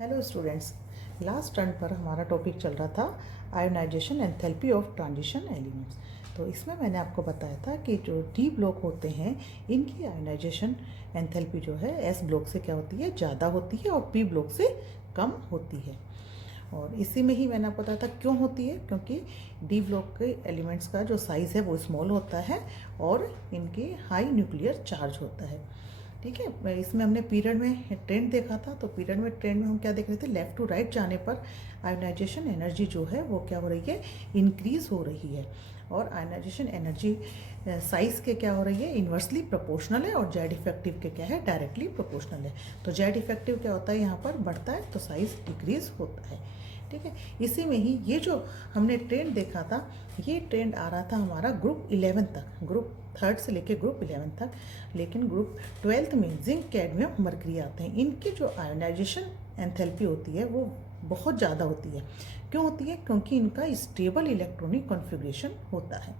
Hello students, last turn पर हमारा topic चल रहा था ionisation enthalpy of transition elements. तो इसमें मैंने आपको बताया था कि जो डी ब्लॉक होते हैं इनकी आयोनाइजेशन एंथैल्पी जो है एस ब्लॉक से क्या होती है, ज़्यादा होती है और पी ब्लॉक से कम होती है। और इसी में ही मैंने आपको बताया था क्यों होती है, क्योंकि डी ब्लॉक के एलिमेंट्स का जो साइज़ है वो स्मॉल होता है और इनकी हाई न्यूक्लियर चार्ज होता है। ठीक है, इसमें हमने पीरियड में ट्रेंड देखा था। तो पीरियड में ट्रेंड में हम क्या देख रहे थे, लेफ़्ट टू राइट जाने पर आयोनाइजेशन एनर्जी जो है वो क्या हो रही है, इंक्रीज़ हो रही है। और आयोनाइजेशन एनर्जी साइज़ के क्या हो रही है, इन्वर्सली प्रोपोर्शनल है, और जेड इफेक्टिव के क्या है, डायरेक्टली प्रोपोर्शनल है। तो जेड इफेक्टिव क्या होता है, यहाँ पर बढ़ता है तो साइज़ डिक्रीज़ होता है। ठीक है, इसी में ही ये जो हमने ट्रेंड देखा था, ये ट्रेंड आ रहा था हमारा ग्रुप 11 तक, ग्रुप 3 से लेके ग्रुप 11 तक। लेकिन ग्रुप 12 में जिंक, कैडमियम, मरकरी आते हैं। इनकी जो आयोनाइजेशन एंथैल्पी होती है वो बहुत ज़्यादा होती है। क्यों होती है, क्योंकि इनका स्टेबल इलेक्ट्रॉनिक कॉन्फ़िगरेशन होता है।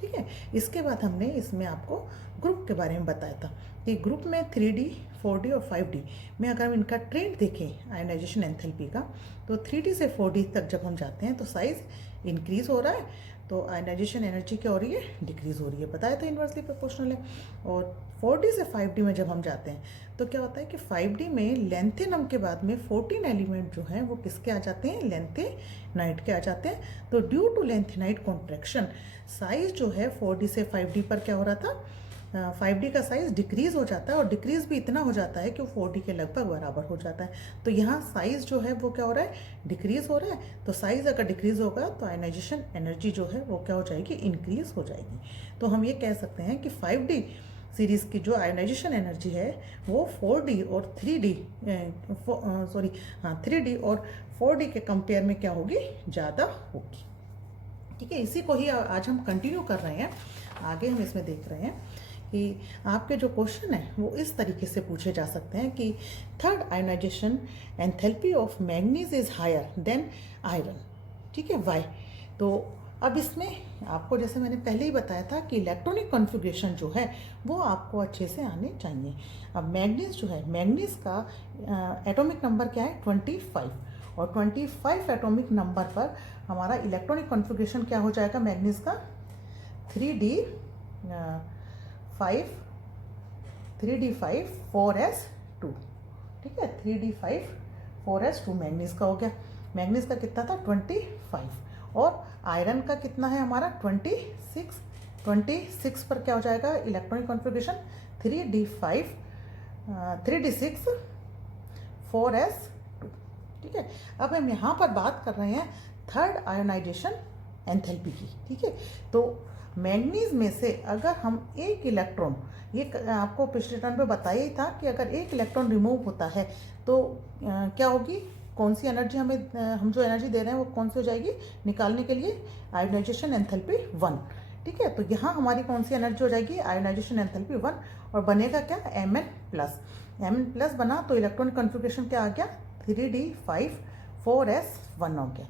ठीक है, इसके बाद हमने इसमें आपको ग्रुप के बारे में बताया था कि ग्रुप में 3D, 4D और 5D में अगर हम इनका ट्रेंड देखें आयोनाइजेशन एंथैल्पी का, तो 3D से 4D तक जब हम जाते हैं तो साइज़ इंक्रीज़ हो रहा है, तो आयोनाइजेशन एनर्जी क्या हो रही है, डिक्रीज़ हो रही है। बताया था इन्वर्सली प्रोपोर्शनल है। और 4D से 5D में जब हम जाते हैं तो क्या होता है कि 5D में लेंथेनम के बाद में 14 एलिमेंट जो हैं वो किसके आ जाते हैं, लेंथेनाइट के आ जाते हैं। तो due to lanthanide contraction size जो है 4D से 5D पर क्या हो रहा था, 5D का साइज़ डिक्रीज़ हो जाता है, और डिक्रीज़ भी इतना हो जाता है कि वो 4D के लगभग बराबर हो जाता है। तो यहाँ साइज़ जो है वो क्या हो रहा है, डिक्रीज़ हो रहा है। तो साइज़ अगर डिक्रीज़ होगा तो आयोनाइजेशन एनर्जी जो है वो क्या हो जाएगी, इंक्रीज़ हो जाएगी। तो हम ये कह सकते हैं कि 5D सीरीज़ की जो आयोनाइजेशन एनर्जी है वो 4D और 3D और 4D के कंपेयर में क्या होगी, ज़्यादा होगी। ठीक है, इसी को ही आज हम कंटिन्यू कर रहे हैं। आगे हम इसमें देख रहे हैं कि आपके जो क्वेश्चन है वो इस तरीके से पूछे जा सकते हैं कि third ionisation enthalpy of manganese is higher than iron. ठीक है, वाई। तो अब इसमें आपको, जैसे मैंने पहले ही बताया था कि इलेक्ट्रॉनिक कॉन्फ़िगरेशन जो है वो आपको अच्छे से आने चाहिए। अब मैंगनीज जो है, मैंगनीज का एटॉमिक नंबर क्या है, 25, और 25 एटॉमिक नंबर पर हमारा इलेक्ट्रॉनिक कॉन्फ़िगरेशन क्या हो जाएगा मैंगनीज का, 3D5 4s2। ठीक है, 3D5 4s2 मैंगनीज का हो गया। मैंगनीज का कितना था, 25, और आयरन का कितना है हमारा, 26। 26 पर क्या हो जाएगा इलेक्ट्रॉनिक कॉन्फ़िगरेशन, 3D6 4s2। ठीक है, अब हम यहाँ पर बात कर रहे हैं थर्ड आयोनाइजेशन एंथैल्पी की। ठीक है, तो मैंगनीज में से अगर हम एक इलेक्ट्रॉन, ये आपको पिछले टर्न पे बताया ही था कि अगर एक इलेक्ट्रॉन रिमूव होता है तो क्या होगी, कौन सी एनर्जी हमें, हम जो एनर्जी दे रहे हैं वो कौन सी हो जाएगी निकालने के लिए, आयोनाइजेशन एंथैल्पी 1। ठीक है, तो यहाँ हमारी कौन सी एनर्जी हो जाएगी, आयोनाइजेशन एंथैल्पी 1, और बनेगा क्या, Mn+। बना तो इलेक्ट्रॉनिक कॉन्फ़िगरेशन क्या आ गया, 3D5 4s1 हो गया।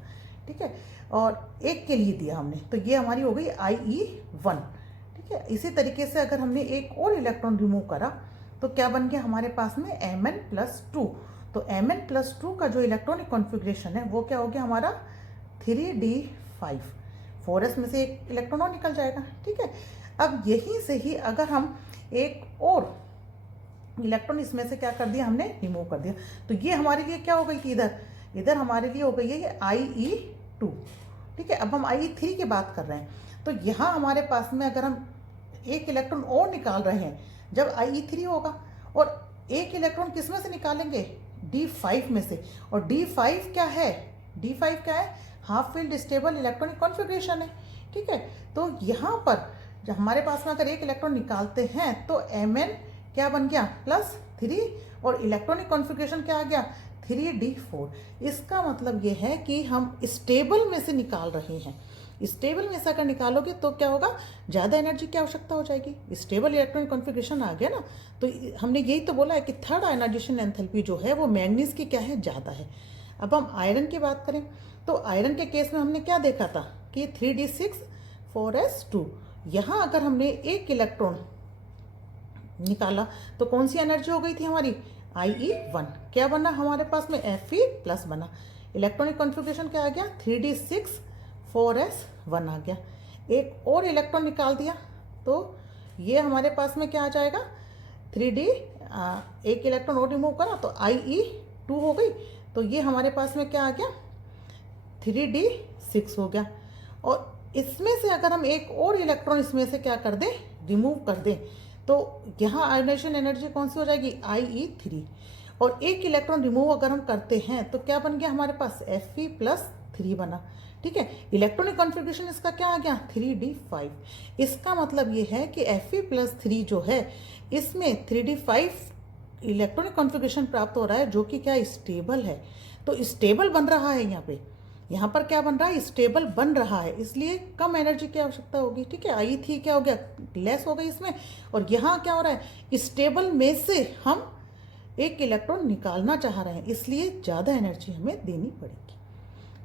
ठीक है, और एक के लिए दिया हमने, तो ये हमारी हो गई IE1। ठीक है, इसी तरीके से अगर हमने एक और इलेक्ट्रॉन रिमूव करा तो क्या बन गया हमारे पास में, Mn+2। तो Mn+2 का जो इलेक्ट्रॉनिक कॉन्फ़िगरेशन है वो क्या हो गया हमारा, 3D5 4s में से एक इलेक्ट्रॉन और निकल जाएगा। ठीक है, अब यहीं से ही अगर हम एक और इलेक्ट्रॉन इसमें से क्या कर दिया हमने, रिमूव कर दिया, तो ये हमारे लिए क्या हो गई थी, इधर हमारे लिए हो गई है ये IE2। ठीक है, अब हम IE3 की बात कर रहे हैं, तो यहाँ हमारे पास में अगर हम एक इलेक्ट्रॉन और निकाल रहे हैं जब IE3 होगा, और एक इलेक्ट्रॉन किस में से निकालेंगे, D5 में से। और D5 क्या है, D5 क्या है, half field stable electronic configuration है। ठीक है, तो यहाँ पर जब हमारे पास में अगर एक इलेक्ट्रॉन निकालते हैं तो Mn क्या बन गया, +3, और इलेक्ट्रॉनिक कॉन्फ़िगरेशन क्या आ गया, 3D4। इसका मतलब ये है कि हम स्टेबल में से निकाल रहे हैं। स्टेबल में से अगर निकालोगे तो क्या होगा, ज़्यादा एनर्जी की आवश्यकता हो जाएगी। स्टेबल इलेक्ट्रॉनिक कॉन्फ़िगरेशन आ गया ना, तो हमने यही तो बोला है कि थर्ड आयोनाइजेशन एंथैल्पी जो है वो मैंगनीज की क्या है, ज़्यादा है। अब हम आयरन की बात करें तो आयरन के केस में हमने क्या देखा था कि 3D6 4s2। यहाँ अगर हमने एक इलेक्ट्रॉन निकाला तो कौन सी एनर्जी हो गई थी हमारी, IE1 क्या बना हमारे पास में Fe प्लस बना। इलेक्ट्रॉनिक कॉन्फ़िगरेशन क्या आ गया 3d6 4s1 आ गया। एक और इलेक्ट्रॉन निकाल दिया तो ये हमारे पास में क्या आ जाएगा 3d, एक इलेक्ट्रॉन और रिमूव करा तो IE2 हो गई। तो ये हमारे पास में क्या आ गया 3d6 हो गया। और इसमें से अगर हम एक और इलेक्ट्रॉन इसमें से क्या कर दें रिमूव कर दें तो यहाँ आयोनाइजेशन एनर्जी कौन सी हो जाएगी IE3। और एक इलेक्ट्रॉन रिमूव अगर हम करते हैं तो क्या बन गया हमारे पास Fe+3 बना। ठीक है, इलेक्ट्रॉनिक कॉन्फ़िगरेशन इसका क्या आ गया 3d5। इसका मतलब ये है कि Fe+3 जो है इसमें 3d5 इलेक्ट्रॉनिक कॉन्फ़िगरेशन प्राप्त हो रहा है जो कि क्या स्टेबल है। तो स्टेबल बन रहा है यहाँ पर क्या बन रहा है स्टेबल बन रहा है, इसलिए कम एनर्जी की आवश्यकता होगी। ठीक है, IE3 क्या हो गया लेस हो गई इसमें। और यहाँ क्या हो रहा है स्टेबल में से हम एक इलेक्ट्रॉन निकालना चाह रहे हैं, इसलिए ज़्यादा एनर्जी हमें देनी पड़ेगी।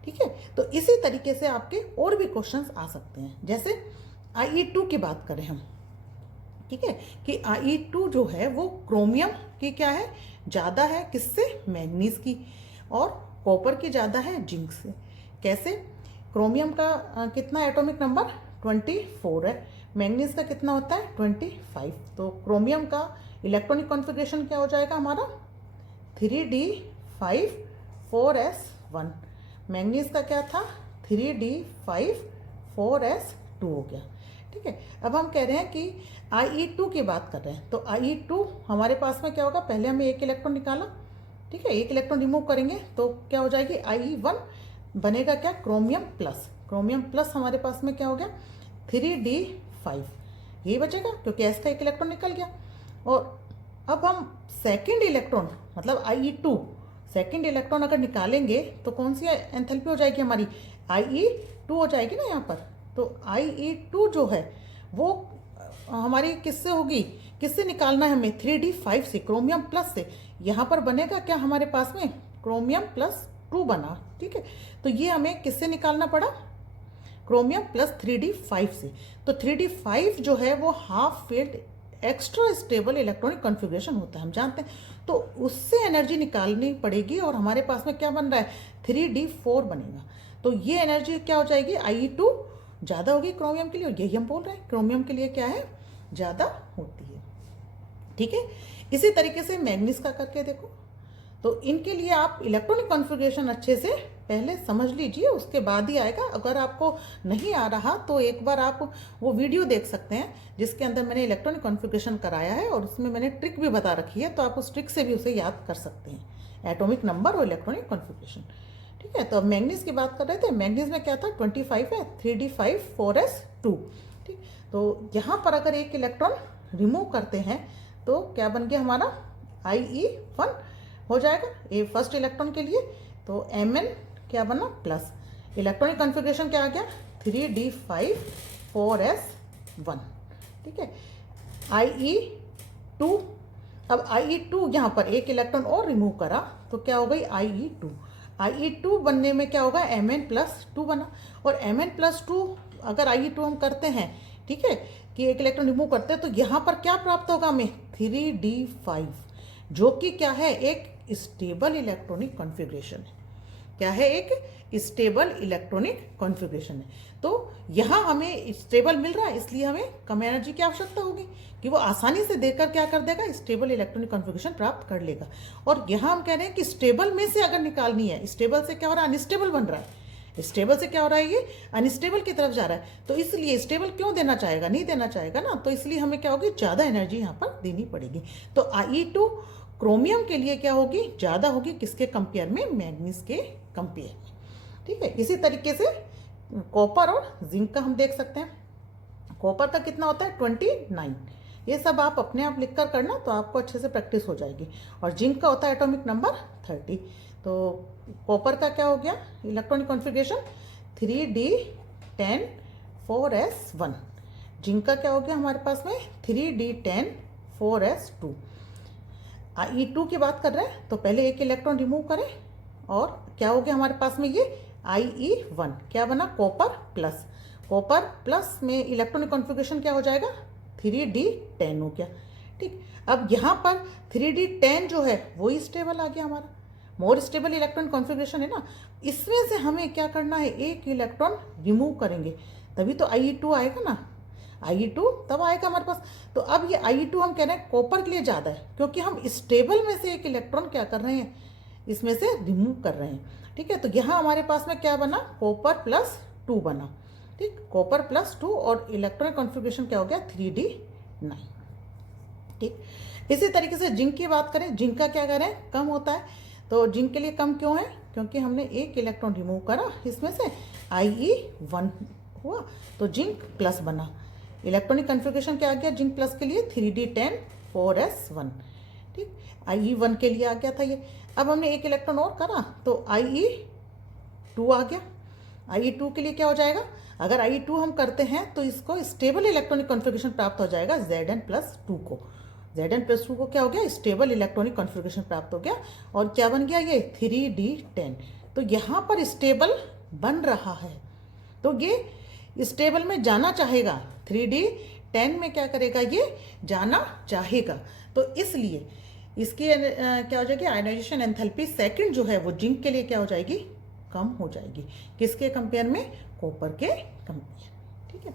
ठीक है, तो इसी तरीके से आपके और भी क्वेश्चंस आ सकते हैं। जैसे IE2 की बात करें हम, ठीक है, कि IE2 जो है वो क्रोमियम की क्या है ज़्यादा है किससे मैग्नीज की, और कॉपर की ज़्यादा है जिंक से। कैसे, क्रोमियम का कितना एटॉमिक नंबर 24 है, मैग्नीज का कितना होता है 25। तो क्रोमियम का इलेक्ट्रॉनिक कॉन्फ़िगरेशन क्या हो जाएगा हमारा 3d5 4s1। मैग्नीज का क्या था 3d5 4s2 हो गया। ठीक है, अब हम कह रहे हैं कि IE2 की बात कर रहे हैं। तो IE2 हमारे पास में क्या होगा, पहले हमने एक इलेक्ट्रॉन निकाला, ठीक है, एक इलेक्ट्रॉन रिमूव करेंगे तो क्या हो जाएगी IE1 बनेगा क्या क्रोमियम प्लस हमारे पास में क्या हो गया 3d5 यही बचेगा क्योंकि S का एक इलेक्ट्रॉन निकल गया। और अब हम सेकंड इलेक्ट्रॉन मतलब IE2 सेकंड इलेक्ट्रॉन अगर निकालेंगे तो कौन सी एंथैल्पी हो जाएगी हमारी IE2 हो जाएगी ना यहाँ पर। तो IE2 जो है वो हमारी किससे होगी, किससे निकालना है हमें 3d5 से, क्रोमियम प्लस से। यहाँ पर बनेगा क्या हमारे पास में क्रोमियम +2 बना। ठीक है, तो ये हमें किससे निकालना पड़ा क्रोमियम प्लस 3d5 से। तो 3d5 जो है वो half field extra stable electronic configuration होता है, हम जानते हैं। तो उससे एनर्जी निकालनी पड़ेगी और हमारे पास में क्या बन रहा है 3d4 बनेगा। तो ये एनर्जी क्या हो जाएगी IE2 ज़्यादा होगी क्रोमियम के लिए, और यही हम बोल रहे हैं क्रोमियम के लिए क्या है ज़्यादा होती है। ठीक है, इसी तरीके से मैग्नीज का करके देखो। तो इनके लिए आप इलेक्ट्रॉनिक कॉन्फ़िगरेशन अच्छे से पहले समझ लीजिए, उसके बाद ही आएगा। अगर आपको नहीं आ रहा तो एक बार आप वो वीडियो देख सकते हैं जिसके अंदर मैंने इलेक्ट्रॉनिक कॉन्फ़िगरेशन कराया है और उसमें मैंने ट्रिक भी बता रखी है, तो आप उस ट्रिक से भी उसे याद कर सकते हैं एटॉमिक नंबर और इलेक्ट्रॉनिक कॉन्फ़िगरेशन। ठीक है, तो अब मैग्नीज की बात कर रहे थे। मैग्नीज में क्या था 25 है 3d5 4s2। ठीक, तो यहाँ पर अगर एक इलेक्ट्रॉन रिमूव करते हैं तो क्या बन गया हमारा IE1 हो जाएगा ये फर्स्ट इलेक्ट्रॉन के लिए। तो Mn क्या बना प्लस, इलेक्ट्रॉनिक कॉन्फ़िगरेशन क्या आ गया 3d5 4s1। ठीक है, IE2, अब IE2 यहाँ पर एक इलेक्ट्रॉन और रिमूव करा तो क्या हो गई IE2 बनने में क्या होगा Mn+2 बना। और Mn+2 अगर IE2 हम करते हैं, ठीक है, कि एक इलेक्ट्रॉन रिमूव करते हैं तो यहाँ पर क्या प्राप्त होगा हमें 3d5 जो कि क्या है एक स्टेबल इलेक्ट्रॉनिक कॉन्फ़िगरेशन है। क्या है एक स्टेबल इलेक्ट्रॉनिक कॉन्फ़िगरेशन है। तो यहाँ हमें स्टेबल मिल रहा है इसलिए हमें कम एनर्जी की आवश्यकता होगी कि वो आसानी से देकर क्या कर देगा स्टेबल इलेक्ट्रॉनिक कॉन्फ़िगरेशन प्राप्त कर लेगा। और यहाँ हम कह रहे हैं कि स्टेबल में से अगर निकालनी है, स्टेबल से क्या हो रहा है अनस्टेबल बन रहा है, स्टेबल से क्या हो रहा है ये अनस्टेबल की तरफ जा रहा है। तो इसलिए स्टेबल क्यों देना चाहेगा, नहीं देना चाहेगा ना, तो इसलिए हमें क्या होगी ज़्यादा एनर्जी यहाँ पर देनी पड़ेगी। तो IE2 क्रोमियम के लिए क्या होगी ज़्यादा होगी किसके कंपेयर में मैग्नीज के कंपेयर में। ठीक है, इसी तरीके से कॉपर और जिंक का हम देख सकते हैं। कॉपर का कितना होता है 29, ये सब आप अपने आप लिख कर करना तो आपको अच्छे से प्रैक्टिस हो जाएगी। और जिंक का होता है एटॉमिक नंबर 30। तो कॉपर का क्या हो गया electronic configuration 3d10 4s1। Zinc का क्या हो गया हमारे पास में 3d10 4s2। IE2 की बात कर रहे हैं तो पहले एक इलेक्ट्रॉन रिमूव करें और क्या हो गया हमारे पास में ये IE1 क्या बना कॉपर प्लस में इलेक्ट्रॉनिक कॉन्फ़िगरेशन क्या हो जाएगा 3d10 हो गया। ठीक, अब यहाँ पर 3D10 जो है वही स्टेबल आ गया हमारा, मोर स्टेबल इलेक्ट्रॉन कॉन्फ़िगरेशन है ना। इसमें से हमें क्या करना है, एक इलेक्ट्रॉन रिमूव करेंगे, तभी तो Ie2 आएगा ना, Ie2 तब आएगा हमारे पास। तो अब ये Ie2 हम कह रहे हैं कॉपर के लिए ज़्यादा है, क्योंकि हम स्टेबल में से एक इलेक्ट्रॉन क्या कर रहे हैं, इसमें से रिमूव कर रहे हैं। ठीक है, तो यहाँ हमारे पास में क्या बना, कॉपर +2 बना। ठीक, कॉपर +2 और इलेक्ट्रॉनिक कॉन्फ़िगरेशन क्या हो गया, 3D9। ठीक, इसी तरीके से जिंक की बात करें, जिंक का क्या करें, कम होता है। तो जिंक के लिए कम क्यों है, क्योंकि हमने एक इलेक्ट्रॉन रिमूव करा, इसमें से Ie1 हुआ, तो जिंक प्लस बना। इलेक्ट्रॉनिक कॉन्फ़िगरेशन क्या आ गया जिंक प्लस के लिए, 3D10 4s1। ठीक, Ie1 के लिए आ गया था ये। अब हमने एक इलेक्ट्रॉन और करा तो Ie2 आ गया। Ie2 के लिए क्या हो जाएगा, अगर Ie2 हम करते हैं तो इसको स्टेबल इलेक्ट्रॉनिक कॉन्फ़िगरेशन प्राप्त हो जाएगा Zn+2 को। Zn+2 को क्या हो गया, स्टेबल इलेक्ट्रॉनिक कॉन्फ़िगरेशन प्राप्त हो गया, और क्या बन गया ये 3D10। तो यहाँ पर स्टेबल बन रहा है, तो ये स्टेबल में जाना चाहेगा, 3D10 में क्या करेगा, ये जाना चाहेगा। तो इसलिए इसकी क्या हो जाएगी, आयनाइजेशन एंथैल्पी सेकंड जो है वो जिंक के लिए क्या हो जाएगी, कम हो जाएगी। किसके कंपेयर में, कॉपर के कंपेयर। ठीक है,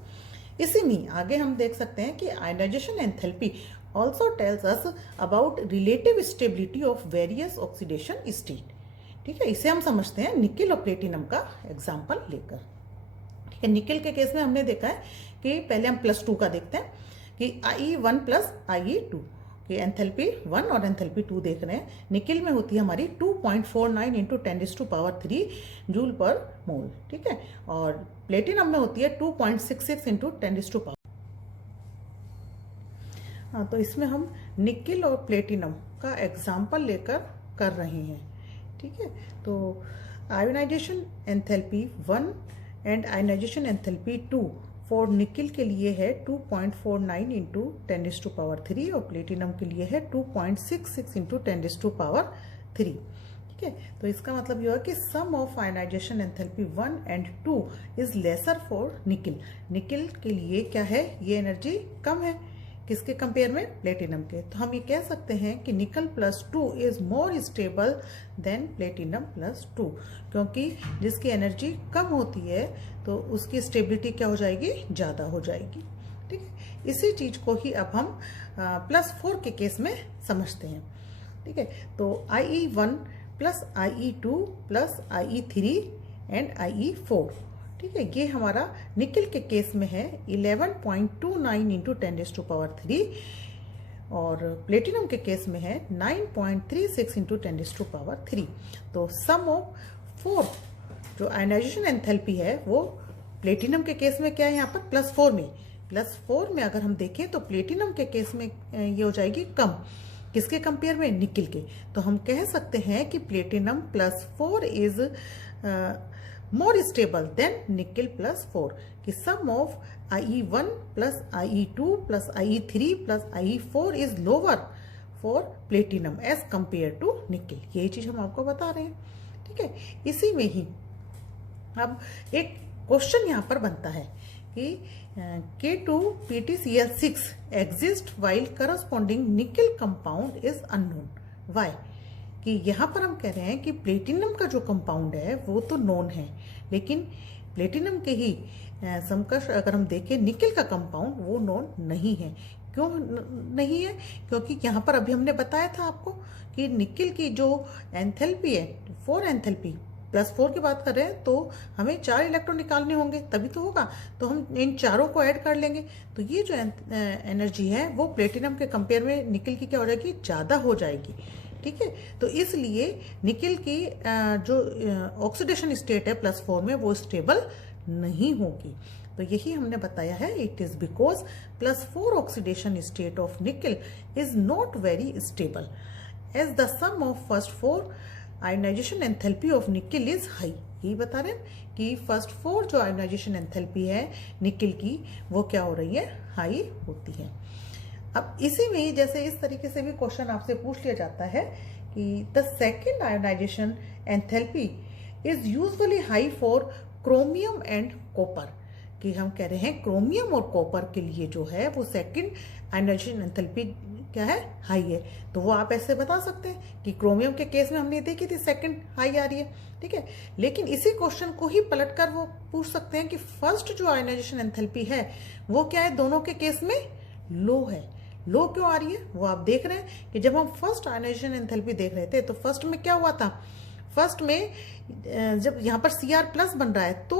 इसी में आगे हम देख सकते हैं कि ionisation enthalpy also tells us about relative stability of various oxidation state। ठीक है, इसे हम समझते हैं निकिल और प्लेटिनम का एग्जाम्पल लेकर। ठीक है, निकिल के केस में हमने देखा है कि पहले हम +2 का देखते हैं कि Ie1 + Ie2 की एंथैल्पी 1 और एंथैल्पी 2 देख रहे हैं। निकिल में होती है हमारी 2.49 × 10⁻³ जूल पर मोल। ठीक है, और प्लेटिनम में होती है 2.66 × 10⁻। हाँ, तो इसमें हम निकिल और प्लेटिनम का एग्जाम्पल लेकर कर रहे हैं। ठीक है, तो ionisation enthalpy 1 and ionisation enthalpy 2 for nickel के लिए है 2.49 × 10⁻³ और प्लेटिनम के लिए है 2.66 × 10⁻3। ठीक है, तो इसका मतलब ये हुआ कि sum of ionization enthalpy 1 and 2 is lesser for nickel. Nickel के लिए क्या है, ये एनर्जी कम है, किसके कंपेयर में, प्लेटिनम के। तो हम ये कह सकते हैं कि निकल +2 is more stable then platinum +2, क्योंकि जिसकी एनर्जी कम होती है तो उसकी स्टेबिलिटी क्या हो जाएगी, ज़्यादा हो जाएगी। ठीक है, इसी चीज को ही अब हम +4 के केस में समझते हैं। ठीक है, तो Ie1 + Ie2 + Ie3 and Ie4। ठीक है, ये हमारा निकिल के केस में है 11.29 × 10⁻3 और प्लेटिनम के केस में है 9.36 × 10⁻3। तो सम ऑफ 4 जो आयनाइजेशन एंथैल्पी है वो प्लेटिनम के केस में क्या है, यहाँ पर +4 में अगर हम देखें तो प्लेटिनम के केस में ये हो जाएगी कम, किसके कंपेयर में, निकिल के। तो हम कह सकते हैं कि platinum +4 is more stable than nickel +4, कि sum of Ie1 + Ie2 + Ie3 + Ie4 is lower for platinum as compared to nickel। यही चीज हम आपको बता रहे हैं। ठीक है, इसी में ही अब एक क्वेश्चन यहाँ पर बनता है कि K2PtCl6 exist while corresponding nickel compound is unknown। Why? कि यहाँ पर हम कह रहे हैं कि प्लेटिनम का जो कंपाउंड है वो तो नोन है, लेकिन प्लेटिनम के ही समकक्ष अगर हम देखें निकिल का कंपाउंड वो नोन नहीं है। क्यों नहीं है, क्योंकि यहाँ पर अभी हमने बताया था आपको कि निकिल की जो एंथैल्पी है 4 एंथैल्पी +4 की बात कर रहे हैं, तो हमें 4 इलेक्ट्रॉन निकालने होंगे तभी तो होगा, तो हम इन चारों को ऐड कर लेंगे। तो ये जो एनर्जी है वो प्लेटिनम के कंपेयर में निकिल की क्या हो जाएगी, ज़्यादा हो जाएगी। ठीक है, तो इसलिए निकिल की जो ऑक्सीडेशन स्टेट है +4 में वो स्टेबल नहीं होगी। तो यही हमने बताया है, it is because +4 oxidation state of nickel is not very stable as the sum of first 4 ionisation enthalpy of nickel is high. यही बता रहे हैं कि फर्स्ट 4 जो आयोनाइजेशन एंथैल्पी है निकिल की वो क्या हो रही है, हाई होती है। अब इसी में जैसे इस तरीके से भी क्वेश्चन आपसे पूछ लिया जाता है कि the second ionization enthalpy is usually high for chromium and copper. कि हम कह रहे हैं क्रोमियम और कॉपर के लिए जो है वो सेकंड आयनाइजेशन एंथैल्पी क्या है, हाई है। तो वो आप ऐसे बता सकते हैं कि क्रोमियम के केस में हमने देखी थी सेकंड हाई आ रही है, ठीक है। लेकिन इसी क्वेश्चन को ही पलटकर वो पूछ सकते हैं कि फर्स्ट जो आयनाइजेशन एंथैल्पी है वो क्या है, दोनों के केस में लो है। लो क्यों आ रही है वो आप देख रहे हैं कि जब हम फर्स्ट आयनाइजेशन एंथैल्पी देख रहे थे तो फर्स्ट में क्या हुआ था, फर्स्ट में जब यहाँ पर Cr+ बन रहा है तो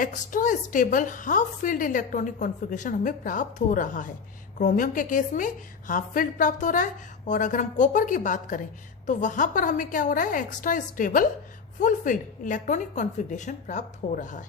extra stable half field electronic configuration हमें प्राप्त हो रहा है। क्रोमियम के केस में हाफ फील्ड प्राप्त हो रहा है, और अगर हम कॉपर की बात करें तो वहां पर हमें क्या हो रहा है, extra stable full field electronic configuration प्राप्त हो रहा है,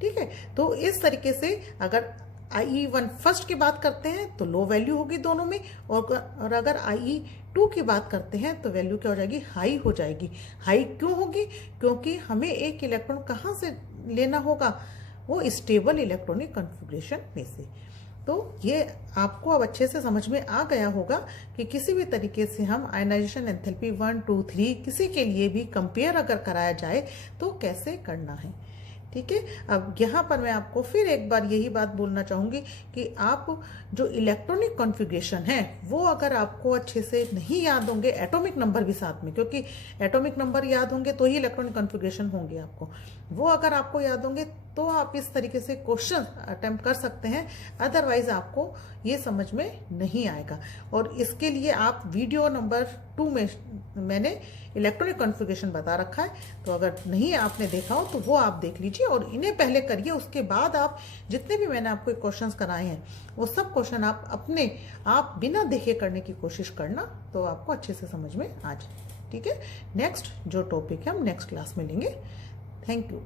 ठीक है। तो इस तरीके से अगर IE1 फर्स्ट की बात करते हैं तो लो वैल्यू होगी दोनों में, और अगर IE2 की बात करते हैं तो वैल्यू क्या हो जाएगी, हाई हो जाएगी। हाई क्यों होगी, क्योंकि हमें एक इलेक्ट्रॉन कहाँ से लेना होगा, वो स्टेबल इलेक्ट्रॉनिक कॉन्फ़िगरेशन में से। तो ये आपको अब अच्छे से समझ में आ गया होगा कि किसी भी तरीके से हम आयनाइजेशन एंथैल्पी 1, 2, 3 किसी के लिए भी कंपेयर अगर कराया जाए तो कैसे करना है, ठीक है। अब यहाँ पर मैं आपको फिर एक बार यही बात बोलना चाहूँगी कि आप जो इलेक्ट्रॉनिक कॉन्फ़िगरेशन है वो अगर आपको अच्छे से नहीं याद होंगे, एटॉमिक नंबर भी साथ में, क्योंकि एटॉमिक नंबर याद होंगे तो ही इलेक्ट्रॉनिक कॉन्फ़िगरेशन होंगे आपको, वो अगर आपको याद होंगे तो आप इस तरीके से क्वेश्चन अटेम्प्ट कर सकते हैं, अदरवाइज आपको ये समझ में नहीं आएगा। और इसके लिए आप वीडियो नंबर 2 में मैंने इलेक्ट्रॉनिक कॉन्फ़िगरेशन बता रखा है, तो अगर नहीं आपने देखा हो तो वो आप देख लीजिए और इन्हें पहले करिए। उसके बाद आप जितने भी मैंने आपको क्वेश्चंस कराए हैं वो सब क्वेश्चन आप अपने आप बिना देखे करने की कोशिश करना, तो आपको अच्छे से समझ में आ जाए, ठीक है। नेक्स्ट जो टॉपिक है हम नेक्स्ट क्लास में लेंगे। Thank you.